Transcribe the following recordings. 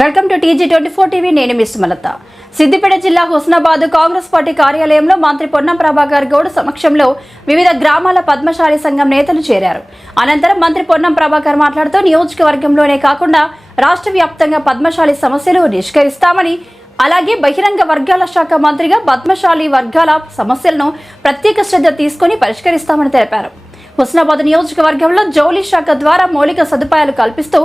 Welcome to TG twenty four TV నేను miss Malatha Siddipet జిల్లా Husnabad Congress party కార్యాలయంలో మంత్రి పొన్నం ప్రభాకర్ గౌడ్ సమక్షంలో వివిధ గ్రామాల పద్మశాలి సంఘం నేతలు చేరారు. అనంతరం మంత్రి పొన్నం ప్రభాకర్ మాట్లాడుతూ నియోజకవర్గంలోనే కాకుండా రాష్ట్ర వ్యాప్తంగా పద్మశాలి సమస్యలు నిష్కరిస్తామని అలాగే బహిరంగ వర్గాల శాఖ మంత్రిగా పద్మశాలి వర్గాల సమస్యలను ప్రత్యేక శ్రద్ధ తీసుకొని పరిష్కరిస్తామని తెలిపారు. హుస్నాబాద్ నియోజకవర్గంలో జౌలి శాఖ ద్వారా మౌలిక సదుపాయాలు కల్పిస్తూ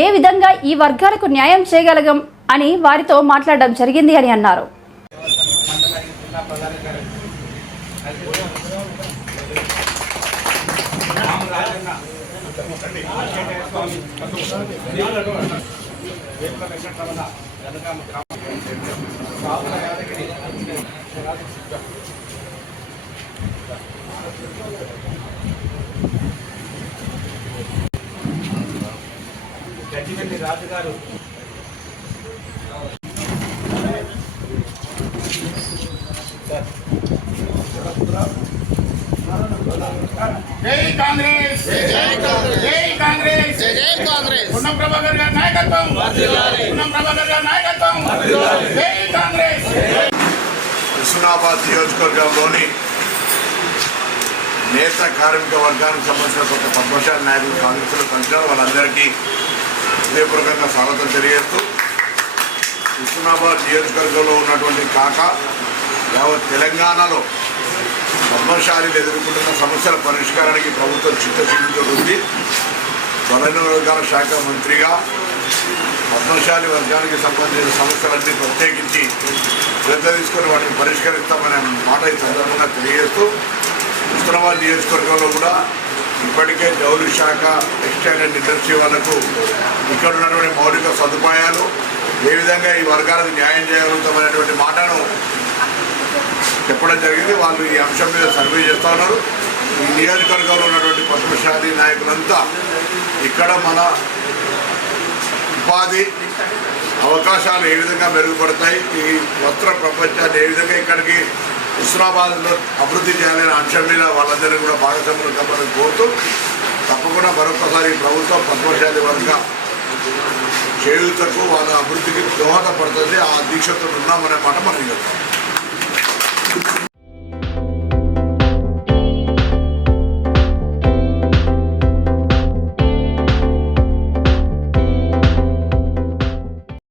ఏ విధంగా ఈ వర్గాలకు న్యాయం చేయగలగం అని వారితో మాట్లాడడం జరిగింది అని అన్నారు. గడ్డివెల్లి రాజు గారు జై కాంగ్రెస్ జై కాంగ్రెస్ జై కాంగ్రెస్ జై కాంగ్రెస్ పున్నం ప్రభాకర్ గారి నాయకత్వం పున్నం ప్రభాకర్ గారి నాయకత్వం జై కాంగ్రెస్ హుస్నాబాద్ నియోజకవర్గంలోని నేత కార్మిక వర్గానికి సంబంధించిన కొంత పద్మశాలి నాయకులు కాంగ్రెస్లో కలిశారు వాళ్ళందరికీ హృదయపూర్వకంగా స్వాగతం తెలియజేస్తూ హుస్నాబాద్ నియోజకవర్గంలో ఉన్నటువంటి కాక యావత్ తెలంగాణలో పద్మశాలీలు ఎదుర్కొంటున్న సమస్యల పరిష్కారానికి ప్రభుత్వం చిత్తశుద్ధితో ఉంది. బలైన శాఖ మంత్రిగా పద్మశాలి వర్గానికి సంబంధించిన సమస్యలన్నీ ప్రత్యేకించి శ్రద్ధ తీసుకొని వాటిని పరిష్కరిస్తామనే మాట ఈ సందర్భంగా తెలియజేస్తూ హుస్నాబాద్ నియోజకవర్గంలో కూడా ఇప్పటికే జౌలు శాఖ టెక్స్టైల్ అండ్ ఇండస్ట్రీ వాళ్ళకు ఇక్కడ ఉన్నటువంటి మౌలిక సదుపాయాలు ఏ విధంగా ఈ వర్గాలకు న్యాయం చేయగలుగుతామనేటువంటి మాటను చెప్పడం జరిగింది. వాళ్ళు ఈ అంశం మీద సర్వే చేస్తూ ఉన్నారు. ఈ నియోజకవర్గంలో ఉన్నటువంటి పద్మశాలి నాయకులంతా ఇక్కడ మన ఉపాధి అవకాశాలు ఏ విధంగా మెరుగుపడతాయి ఈ వస్త్ర ప్రపంచాన్ని ఏ విధంగా ఇక్కడికి హుస్నాబాద్లో అభివృద్ధి చేయాలనే అంశం మీద వాళ్ళందరినీ కూడా భాగస్వాములు కమ్మని కోరుతూ తప్పకుండా మరొకసారి ప్రభుత్వం పద్మశాలి వర్గ చేయుతకు వాళ్ళ అభివృద్ధికి దోహదపడుతుంది. ఆ దీక్షతో ఉన్నామనే మాట మనం చెప్తాం